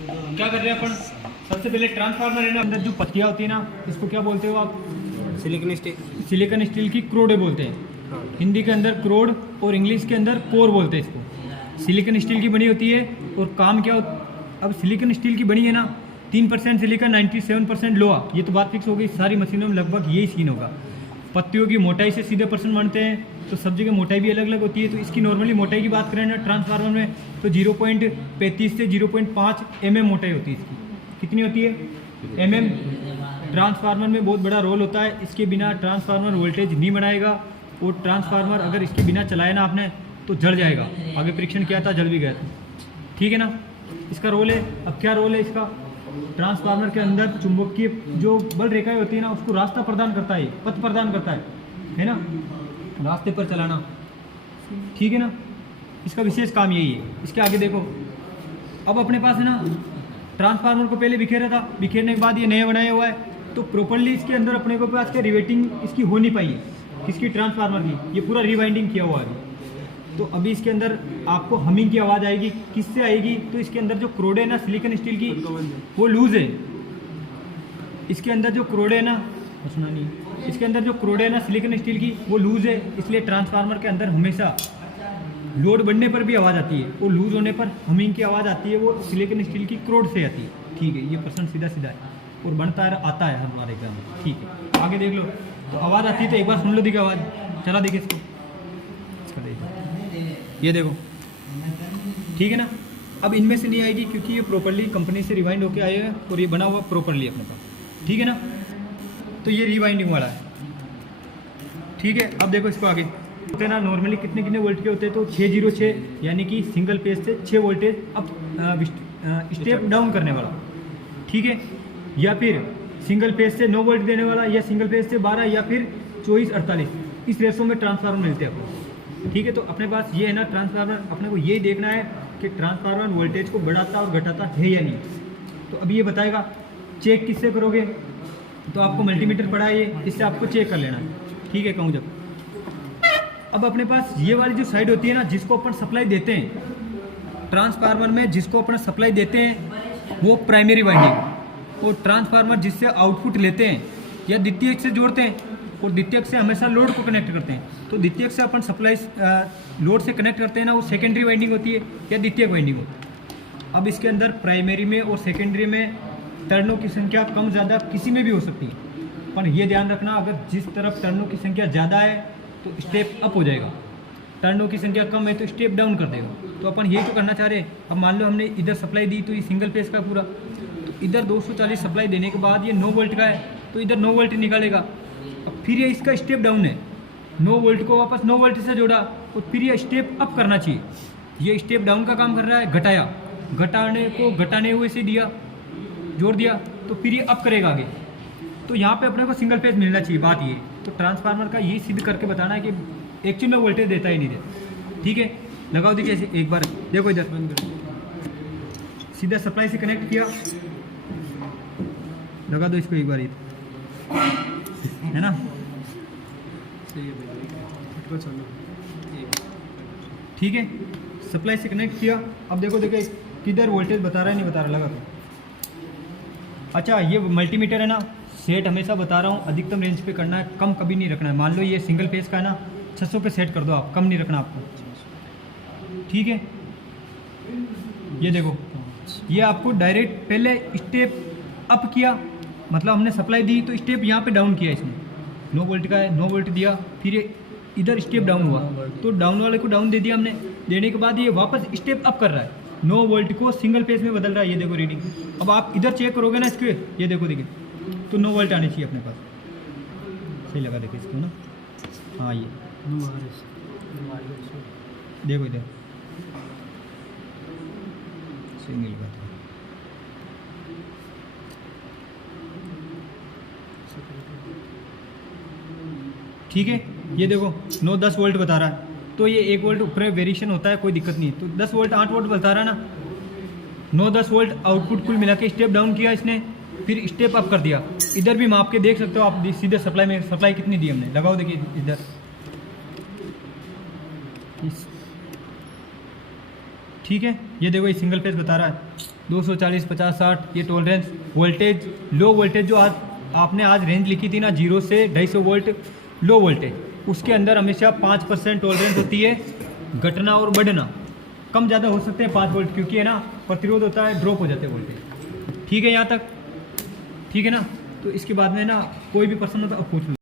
क्या कर रहे हैं अपन? सबसे पहले ट्रांसफार्मर है ना, अंदर जो पत्तियाँ होती है ना, इसको क्या बोलते हो आप? Silicon steel. सिलिकॉन स्टील की क्रोडे बोलते हैं। हिंदी के अंदर क्रोड और इंग्लिश के अंदर कोर बोलते हैं इसको। सिलिकॉन स्टील की बनी होती है और काम क्या अब सिलिकॉन स्टील की बनी है ना, 3% सिलिकॉन 97% लोहा, ये तो बात फिक्स हो गई। सारी मशीनों में लगभग यही सीन होगा। पत्तियों की मोटाई से सीधे परसेंट मानते हैं, तो सब जगह मोटाई भी अलग अलग होती है। तो इसकी नॉर्मली मोटाई की बात करें ना ट्रांसफार्मर में, तो 0.35 से 0.5 mm मोटाई होती है इसकी। कितनी होती है? mm। ट्रांसफार्मर में बहुत बड़ा रोल होता है। इसके बिना ट्रांसफार्मर वोल्टेज नहीं बनाएगा, और ट्रांसफार्मर अगर इसके बिना चलाए ना आपने तो जल जाएगा। आगे परीक्षण किया था, जल भी गया था। ठीक है ना, इसका रोल है। अब क्या रोल है इसका? ट्रांसफार्मर के अंदर चुंबकीय जो बल रेखाएं होती है ना, उसको रास्ता प्रदान करता है, पथ प्रदान करता है ना, रास्ते पर चलाना। ठीक है ना, इसका विशेष काम यही है। इसके आगे देखो, अब अपने पास है ना, ट्रांसफार्मर को पहले बिखेरा था, बिखेरने के बाद ये नया बनाया हुआ है, तो प्रॉपरली इसके अंदर अपने को पास क्या रिवेटिंग इसकी हो नहीं पाई है, किसकी? ट्रांसफार्मर की। ये पूरा रिवाइंडिंग किया हुआ है। तो अभी इसके अंदर आपको हमिंग की आवाज़ आएगी। किससे आएगी? तो इसके अंदर जो क्रोडे है ना सिलिकॉन स्टील की, वो लूज है। इसके अंदर जो क्रोडे है ना, सुना नहीं, इसके अंदर जो क्रोडे है ना सिलिकॉन स्टील की, वो लूज है। इसलिए ट्रांसफार्मर के अंदर हमेशा लोड बढ़ने पर भी आवाज़ आती है, और लूज होने पर हमिंग की आवाज़ आती है, वो सिलिकॉन स्टील की क्रोड से आती है। ठीक है, ये प्रश्न सीधा सीधा है और बनता है, आता है हमारे एग्जाम में। ठीक है, आगे देख लो। तो आवाज़ आती है तो एक बार सुन लो, देखिए आवाज़, चला देखिए इसको, इसका देखो, ये देखो। ठीक है ना, अब इनमें से नहीं आएगी क्योंकि ये प्रॉपरली कंपनी से रिवाइंड होके आएगा और ये बना हुआ प्रॉपरली अपने पास। ठीक है ना, तो ये रिवाइंडिंग वाला है। ठीक है, अब देखो इसको आगे होते हैं ना, नॉर्मली कितने कितने वोल्ट के होते हैं? तो 606, यानी कि सिंगल पेज से 6 वोल्टेज अप स्टेप डाउन करने वाला। ठीक है, या फिर सिंगल पेज से 9 वोल्ट देने वाला, या सिंगल पेज से 12, या फिर 24-48, इस रेशो में ट्रांसफार्मर मिलते हैं आपको। ठीक है, तो अपने पास ये है ना ट्रांसफार्मर, अपने को ये देखना है कि ट्रांसफार्मर वोल्टेज को बढ़ाता और घटाता है या नहीं। तो अभी ये बताएगा। चेक किससे करोगे? तो आपको मल्टीमीटर पड़ा है ये, इससे आपको चेक कर लेना है। ठीक है, कहूँ जब अब अपने पास ये वाली जो साइड होती है ना, जिसको अपन सप्लाई देते हैं ट्रांसफार्मर में, जिसको अपन सप्लाई देते हैं वो प्राइमरी वाइंडिंग, और ट्रांसफार्मर जिससे आउटपुट लेते हैं या द्वितीयक से जोड़ते हैं, और द्वितीयक से हमेशा लोड को कनेक्ट करते हैं। तो द्वितीयक से अपन सप्लाई लोड से कनेक्ट करते हैं ना, वो सेकेंडरी वाइंडिंग होती है या द्वितीयक वाइंडिंग होती है। अब इसके अंदर प्राइमरी में और सेकेंडरी में टर्नों की संख्या कम ज़्यादा किसी में भी हो सकती है, पर ये ध्यान रखना, अगर जिस तरफ टर्नों की संख्या ज़्यादा है तो स्टेप अप हो जाएगा, टर्नों की संख्या कम है तो स्टेप डाउन कर देगा। तो अपन ये तो करना चाह रहे हैं। अब मान लो हमने इधर सप्लाई दी, तो ये सिंगल फेस का पूरा, तो इधर 240 सप्लाई देने के बाद ये 9 वोल्ट का है, तो इधर 9 वोल्ट निकालेगा। अब फिर ये इसका स्टेप डाउन है, 9 वोल्ट को वापस 9 वोल्ट से जोड़ा, और फिर ये स्टेप अप करना चाहिए। ये स्टेप डाउन का काम कर रहा है, घटाया, घटाने को घटाने हुए से दिया, जोड़ दिया, तो फिर ये अप करेगा आगे। तो यहाँ पे अपने को सिंगल फेज मिलना चाहिए, बात ये। तो ट्रांसफार्मर का ये सिद्ध करके बताना है कि एक्चुअल में वोल्टेज देता ही नहीं देता। ठीक है, लगाओ देखिए ऐसे एक बार, देखो इधर बंद करो, सीधा सप्लाई से कनेक्ट किया, लगा दो इसको एक बार, है ना। ठीक है, सप्लाई से कनेक्ट किया। अब देखो देखिए किधर वोल्टेज बता रहा है, नहीं बता रहा, लगा दो। अच्छा, ये मल्टीमीटर है ना, सेट हमेशा बता रहा हूँ अधिकतम रेंज पे करना है, कम कभी नहीं रखना है। मान लो ये सिंगल फेज का है ना, 600 पे सेट कर दो आप, कम नहीं रखना आपको। ठीक है, ये देखो, ये आपको डायरेक्ट पहले स्टेप अप किया, मतलब हमने सप्लाई दी तो स्टेप यहाँ पे डाउन किया इसने, 9 वोल्ट का है, 9 वोल्ट दिया, फिर ये इधर स्टेप डाउन हुआ, तो डाउन वाले को डाउन दे दिया हमने। देने के बाद ये वापस स्टेप अप कर रहा है, 9 वोल्ट को सिंगल फेज में बदल रहा है। ये देखो रीडिंग। अब आप इधर चेक करोगे ना इसके, ये देखो देखिए, तो 9 वोल्ट आने चाहिए अपने पास। सही लगा देखिए इसको ना, हाँ ये देखो इधर सिंगल का था। ठीक है, ये देखो 9-10 वोल्ट बता रहा है, तो ये 1 वोल्ट ऊपर वेरिएशन होता है, कोई दिक्कत नहीं है। तो 10 वोल्ट 8 वोल्ट बता रहा है ना, 9-10 वोल्ट आउटपुट कुल मिला के स्टेप डाउन किया इसने, फिर स्टेप अप कर दिया। इधर भी माप के देख सकते हो आप, सीधे सप्लाई में सप्लाई कितनी दी हमने, लगाओ देखिए इधर। ठीक है, ये देखो ये सिंगल फेज बता रहा है 240, 50, 60 ये टॉलरेंस। वोल्टेज, लो वोल्टेज जो आज आपने आज रेंज लिखी थी ना 0 से 250 वोल्ट लो वोल्टेज, उसके अंदर हमेशा 5% टॉलरेंस होती है घटना और बढ़ना। कम ज़्यादा हो सकते हैं 5 वोल्ट, क्योंकि है ना प्रतिरोध होता है, ड्रॉप हो जाते हैं वोल्टेज। ठीक है यहाँ तक, ठीक है ना। तो इसके बाद में ना कोई भी प्रश्न हो तो अब पूछ लो।